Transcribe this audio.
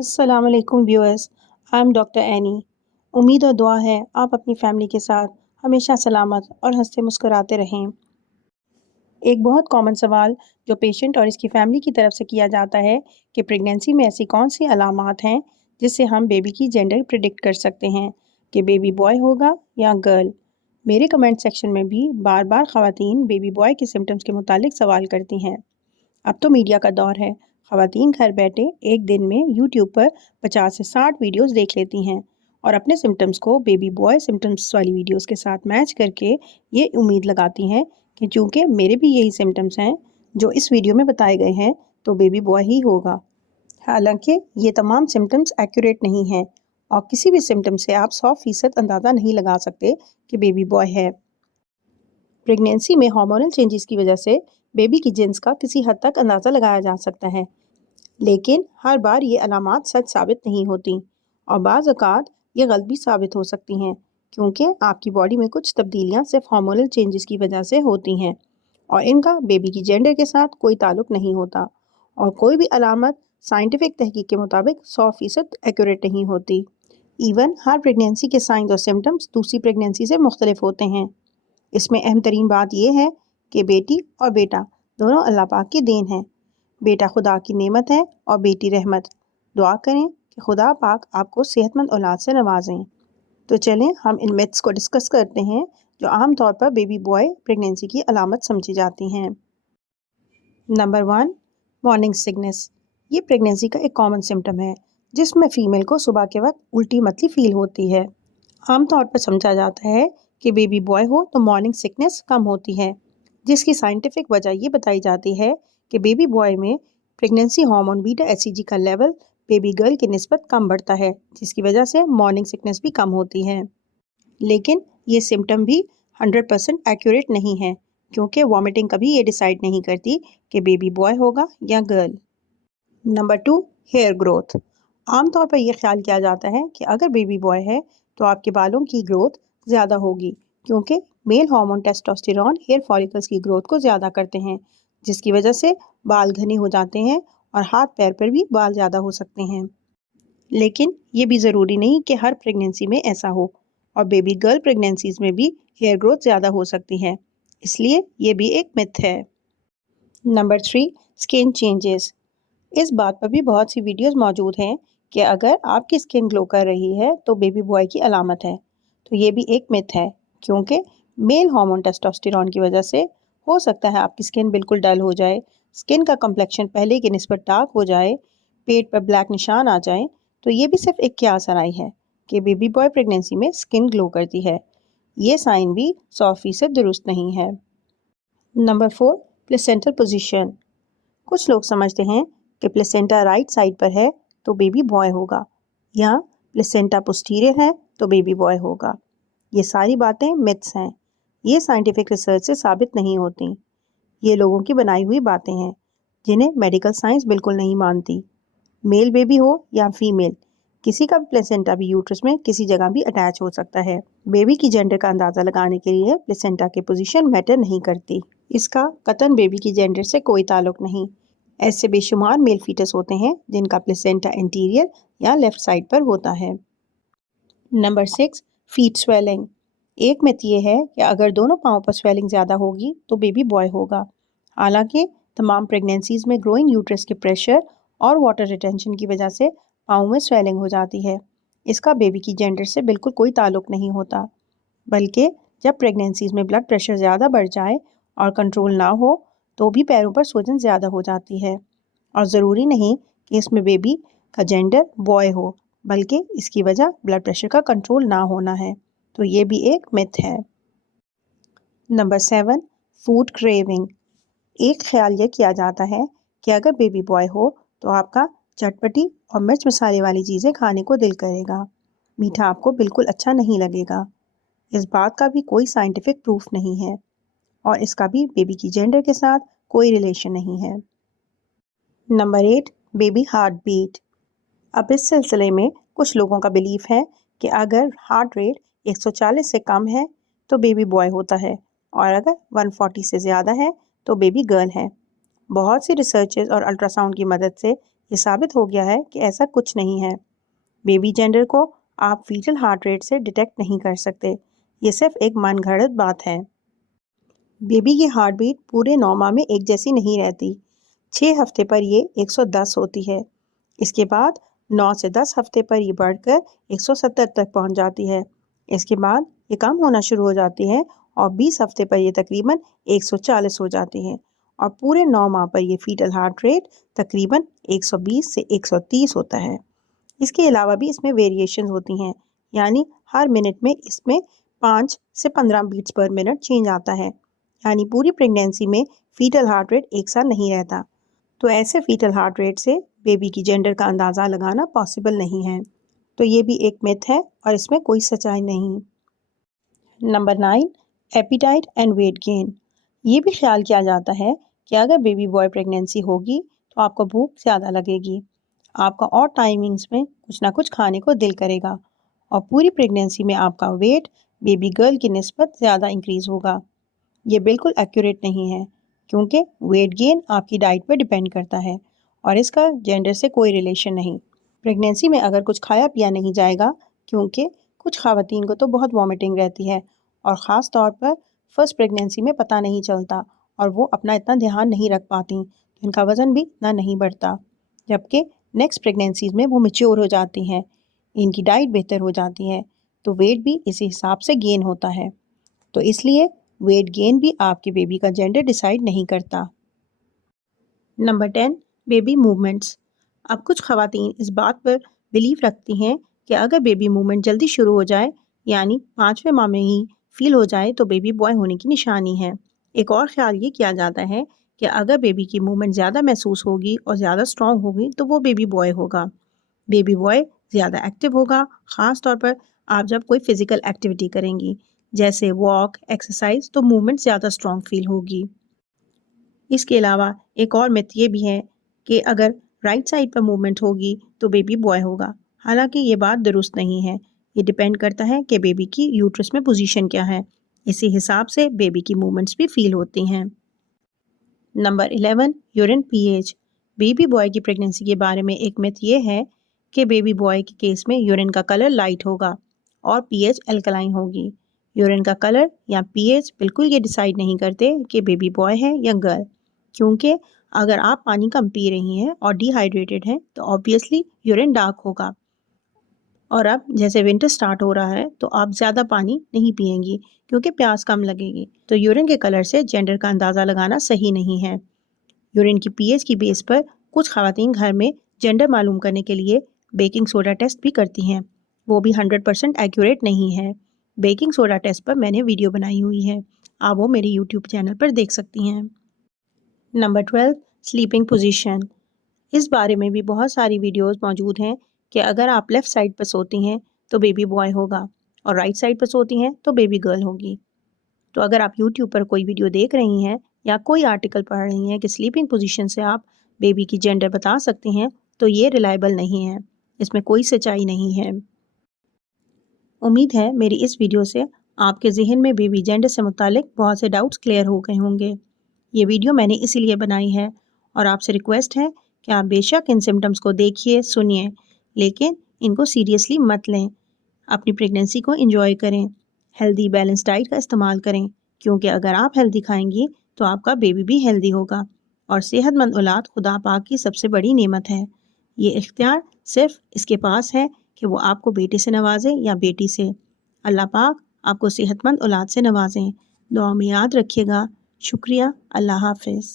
अस्सलाम वालेकुम viewers. I am doctor any. उम्मीद और दुआ है आप अपनी फैमिली के साथ हमेशा सलामत और हंसते मुस्कुराते रहें। एक बहुत कॉमन सवाल जो पेशेंट और इसकी फैमिली की तरफ से किया जाता है कि प्रेगनेंसी में ऐसी कौन सी अलामात हैं जिससे हम बेबी की जेंडर प्रिडिक्ट कर सकते हैं कि बेबी बॉय होगा या गर्ल। मेरे कमेंट सेक्शन में भी बार बार ख़वातीन बेबी बॉय के सिम्टम्स के मुतालिक सवाल करती हैं। अब तो मीडिया का दौर है। ख़वातीन घर बैठे एक दिन में यूट्यूब पर 50 से 60 वीडियोस देख लेती हैं और अपने सिम्टम्स को बेबी बॉय सिम्टम्स वाली वीडियोस के साथ मैच करके ये उम्मीद लगाती हैं कि चूँकि मेरे भी यही सिम्टम्स हैं जो इस वीडियो में बताए गए हैं तो बेबी बॉय ही होगा। हालांकि ये तमाम सिम्टम्स एक्यूरेट नहीं हैं और किसी भी सिम्टम से आप 100% अंदाज़ा नहीं लगा सकते कि बेबी बॉय है। प्रेगनेंसी में हार्मोनल चेंजेस की वजह से बेबी की जिन्स का किसी हद तक अंदाज़ा लगाया जा सकता है, लेकिन हर बार ये अलामात सच साबित नहीं होती और बाज़ औक़ात ये गलत भी साबित हो सकती हैं, क्योंकि आपकी बॉडी में कुछ तब्दीलियां सिर्फ हार्मोनल चेंजेस की वजह से होती हैं और इनका बेबी की जेंडर के साथ कोई ताल्लुक नहीं होता और कोई भी अलामत साइंटिफिक तहकीक के मुताबिक 100% एक्यूरेट नहीं होती। इवन हर प्रेगनेंसी के साइंस और सिम्टम्स दूसरी प्रेगनेंसी से मुख्तलिफ होते हैं। इसमें अहम तरीन बात यह है कि बेटी और बेटा दोनों अल्लाह पाक की देन है। बेटा खुदा की नेमत है और बेटी रहमत। दुआ करें कि खुदा पाक आपको सेहतमंद औलाद से नवाजें। तो चलें हम इन मिथ्स को डिस्कस करते हैं जो आम तौर पर बेबी बॉय प्रेगनेंसी की अलामत समझी जाती हैं। Number 1, morning sickness. ये प्रेगनेंसी का एक कॉमन सिम्टम है जिसमें फ़ीमेल को सुबह के वक्त उल्टी मतली फील होती है। आमतौर पर समझा जाता है कि बेबी बॉय हो तो मॉर्निंग सिकनेस कम होती है, जिसकी साइंटिफिक वजह ये बताई जाती है कि बेबी बॉय में प्रेगनेंसी हार्मोन बीटा एचसीजी का लेवल बेबी गर्ल की निस्बत कम बढ़ता है, जिसकी वजह से मॉर्निंग सिकनेस भी कम होती है। लेकिन ये सिम्टम भी 100% एक्यूरेट नहीं है, क्योंकि वॉमिटिंग कभी ये डिसाइड नहीं करती कि बेबी बॉय होगा या गर्ल। Number 2, hair growth. आमतौर पर यह ख्याल किया जाता है कि अगर बेबी बॉय है तो आपके बालों की ग्रोथ ज़्यादा होगी, क्योंकि male hormone testosterone hair follicles की ग्रोथ को ज़्यादा करते हैं, जिसकी वजह से बाल घने हो जाते हैं और हाथ पैर पर भी बाल ज़्यादा हो सकते हैं। लेकिन ये भी ज़रूरी नहीं कि हर प्रेगनेंसी में ऐसा हो और बेबी गर्ल प्रेगनेंसीज में भी हेयर ग्रोथ ज़्यादा हो सकती है, इसलिए ये भी एक मिथ है। Number 3, skin changes. इस बात पर भी बहुत सी वीडियोस मौजूद हैं कि अगर आपकी स्किन ग्लो कर रही है तो बेबी बॉय की अलामत है, तो ये भी एक मिथ है, क्योंकि मेल हार्मोन टेस्टोस्टेरॉन की वजह से हो सकता है आपकी स्किन बिल्कुल डल हो जाए, स्किन का कम्प्लेक्शन पहले की निस्बत डार्क हो जाए, पेट पर ब्लैक निशान आ जाए, तो ये भी सिर्फ एक क्या सराई है कि बेबी बॉय प्रेगनेंसी में स्किन ग्लो करती है। ये साइन भी 100% दुरुस्त नहीं है। Number 4, placental position. कुछ लोग समझते हैं कि प्लेसेंटा राइट साइड पर है तो बेबी बॉय होगा, या प्लेसेंटा पोस्टीरियर है तो बेबी बॉय होगा। ये सारी बातें मिथ्स हैं, ये साइंटिफिक रिसर्च से साबित नहीं होती। ये लोगों की बनाई हुई बातें हैं जिन्हें मेडिकल साइंस बिल्कुल नहीं मानती। मेल बेबी हो या फीमेल, किसी का भी प्लेसेंटा भी यूट्रस में किसी जगह भी अटैच हो सकता है। बेबी की जेंडर का अंदाज़ा लगाने के लिए प्लेसेंटा की पोजीशन मैटर नहीं करती। इसका कतन बेबी की जेंडर से कोई ताल्लुक नहीं। ऐसे बेशुमार मेल फीटस होते हैं जिनका प्लेसेंटा एंटीरियर या लेफ्ट साइड पर होता है। Number 6, feet swelling. एक मिथ ये है कि अगर दोनों पाँव पर स्वेलिंग ज़्यादा होगी तो बेबी बॉय होगा। हालांकि तमाम प्रेगनेंसीज में ग्रोइंग यूट्रस के प्रेशर और वाटर रिटेंशन की वजह से पाँव में स्वेलिंग हो जाती है। इसका बेबी की जेंडर से बिल्कुल कोई ताल्लुक नहीं होता, बल्कि जब प्रेगनेंसीज में ब्लड प्रेशर ज़्यादा बढ़ जाए और कंट्रोल ना हो तो भी पैरों पर सूजन ज़्यादा हो जाती है। और ज़रूरी नहीं कि इसमें बेबी का जेंडर बॉय हो, बल्कि इसकी वजह ब्लड प्रेशर का कंट्रोल ना होना है, तो ये भी एक मिथ है। Number 7, food craving. एक ख्याल यह किया जाता है कि अगर बेबी बॉय हो तो आपका चटपटी और मिर्च मसाले वाली चीज़ें खाने को दिल करेगा, मीठा आपको बिल्कुल अच्छा नहीं लगेगा। इस बात का भी कोई साइंटिफिक प्रूफ नहीं है और इसका भी बेबी की जेंडर के साथ कोई रिलेशन नहीं है। Number 8, baby heart beat. अब इस सिलसिले में कुछ लोगों का बिलीफ है कि अगर हार्ट रेट 140 से कम है तो बेबी बॉय होता है और अगर 140 से ज़्यादा है तो बेबी गर्ल है। बहुत सी रिसर्चेस और अल्ट्रासाउंड की मदद से ये साबित हो गया है कि ऐसा कुछ नहीं है। बेबी जेंडर को आप फीटल हार्ट रेट से डिटेक्ट नहीं कर सकते। ये सिर्फ एक मनगढ़ंत बात है। बेबी की हार्ट बीट पूरे 9 माह में एक जैसी नहीं रहती। 6 हफ्ते पर ये 110 होती है। इसके बाद 9 से 10 हफ्ते पर ये बढ़कर 170 तक पहुंच जाती है। इसके बाद ये कम होना शुरू हो जाती है और 20 हफ्ते पर ये तकरीबन 140 हो जाती है और पूरे 9 माह पर ये फीटल हार्ट रेट तकरीबन 120 से 130 होता है। इसके अलावा भी इसमें वेरिएशन होती हैं, यानी हर मिनट में इसमें 5 से 15 बीट्स पर मिनट चेंज आता है, यानी पूरी प्रेगनेंसी में फीटल हार्ट रेट एक साथ नहीं रहता। तो ऐसे फीटल हार्ट रेट से बेबी की जेंडर का अंदाज़ा लगाना पॉसिबल नहीं है। तो ये भी एक मिथ है और इसमें कोई सच्चाई नहीं। Number 9, appetite and weight gain. ये भी ख्याल किया जाता है कि अगर बेबी बॉय प्रेगनेंसी होगी तो आपको भूख ज़्यादा लगेगी, आपका और टाइमिंग्स में कुछ ना कुछ खाने को दिल करेगा और पूरी प्रेगनेंसी में आपका वेट बेबी गर्ल की निस्बत ज़्यादा इंक्रीज़ होगा। ये बिल्कुल एक्यूरेट नहीं है, क्योंकि वेट गेन आपकी डाइट पर डिपेंड करता है और इसका जेंडर से कोई रिलेशन नहीं। प्रेगनेंसी में अगर कुछ खाया पिया नहीं जाएगा, क्योंकि कुछ ख़वातीन को तो बहुत वॉमिटिंग रहती है और ख़ास तौर पर फर्स्ट प्रेगनेंसी में पता नहीं चलता और वो अपना इतना ध्यान नहीं रख पाती, इनका वज़न भी इतना नहीं बढ़ता। जबकि नेक्स्ट प्रेगनेंसीज में वो मैच्योर हो जाती हैं, इनकी डाइट बेहतर हो जाती है, तो वेट भी इसी हिसाब से गेन होता है। तो इसलिए वेट गेन भी आपके बेबी का जेंडर डिसाइड नहीं करता। Number 10, baby movements. अब कुछ ख़वातीन इस बात पर बिलीव रखती हैं कि अगर बेबी मूवमेंट जल्दी शुरू हो जाए, यानी 5वें माह में ही फील हो जाए, तो बेबी बॉय होने की निशानी है। एक और ख्याल ये किया जाता है कि अगर बेबी की मूवमेंट ज़्यादा महसूस होगी और ज़्यादा स्ट्रॉन्ग होगी तो वो बेबी बॉय होगा। बेबी बॉय ज़्यादा एक्टिव होगा, ख़ास तौर पर आप जब कोई फिज़िकल एक्टिविटी करेंगी, जैसे वॉक, एक्सरसाइज, तो मूवमेंट ज़्यादा स्ट्रॉन्ग फील होगी। इसके अलावा एक और मिथ ये भी है कि अगर राइट साइड पर मूवमेंट होगी तो बेबी बॉय होगा। हालांकि ये बात दुरुस्त नहीं है। ये डिपेंड करता है कि बेबी की यूट्रस में पोजीशन क्या है। इसी हिसाब से बेबी की मूवमेंट्स भी फील होती हैं। Number 11, urine pH. Baby boy की प्रेगनेंसी के बारे में एक मिथ ये है कि बेबी बॉय के केस में यूरिन का कलर लाइट होगा और पीएच अल्कलाइन होगी। यूरिन का कलर या पीएच बिल्कुल ये डिसाइड नहीं करते कि बेबी बॉय है या गर्ल, क्योंकि अगर आप पानी कम पी रही हैं और डिहाइड्रेटेड हैं तो ऑब्वियसली यूरिन डार्क होगा। और अब जैसे विंटर स्टार्ट हो रहा है तो आप ज़्यादा पानी नहीं पिएंगी क्योंकि प्यास कम लगेगी। तो यूरिन के कलर से जेंडर का अंदाज़ा लगाना सही नहीं है। यूरिन की पीएच की बेस पर कुछ ख़वातीन घर में जेंडर मालूम करने के लिए बेकिंग सोडा टेस्ट भी करती हैं। वो भी 100% एक्यूरेट नहीं है। बेकिंग सोडा टेस्ट पर मैंने वीडियो बनाई हुई है, आप वो मेरे यूट्यूब चैनल पर देख सकती हैं। Number 12, sleeping position. इस बारे में भी बहुत सारी वीडियोस मौजूद हैं कि अगर आप लेफ़्ट साइड पर सोती हैं तो बेबी बॉय होगा और राइट साइड पर सोती हैं तो बेबी गर्ल होगी। तो अगर आप यूट्यूब पर कोई वीडियो देख रही हैं या कोई आर्टिकल पढ़ रही हैं कि स्लीपिंग पोजीशन से आप बेबी की जेंडर बता सकती हैं, तो ये रिलायबल नहीं है, इसमें कोई सच्चाई नहीं है। उम्मीद है मेरी इस वीडियो से आपके जहन में बेबी जेंडर से मुतालिक बहुत से डाउट्स क्लियर हो गए होंगे। ये वीडियो मैंने इसीलिए बनाई है और आपसे रिक्वेस्ट है कि आप बेशक इन सिम्टम्स को देखिए, सुनिए, लेकिन इनको सीरियसली मत लें। अपनी प्रेगनेंसी को एंजॉय करें, हेल्दी बैलेंस डाइट का इस्तेमाल करें, क्योंकि अगर आप हेल्दी खाएंगी तो आपका बेबी भी हेल्दी होगा और सेहतमंद औलाद खुदा पाक की सबसे बड़ी नेमत है। ये इख्तियार सिर्फ इसके पास है कि वो आपको बेटे से नवाजे या बेटी से। अल्लाह पाक आपको सेहतमंद औलाद से नवाजें। दुआ में याद रखिएगा। शुक्रिया। अल्लाह हाफिज़।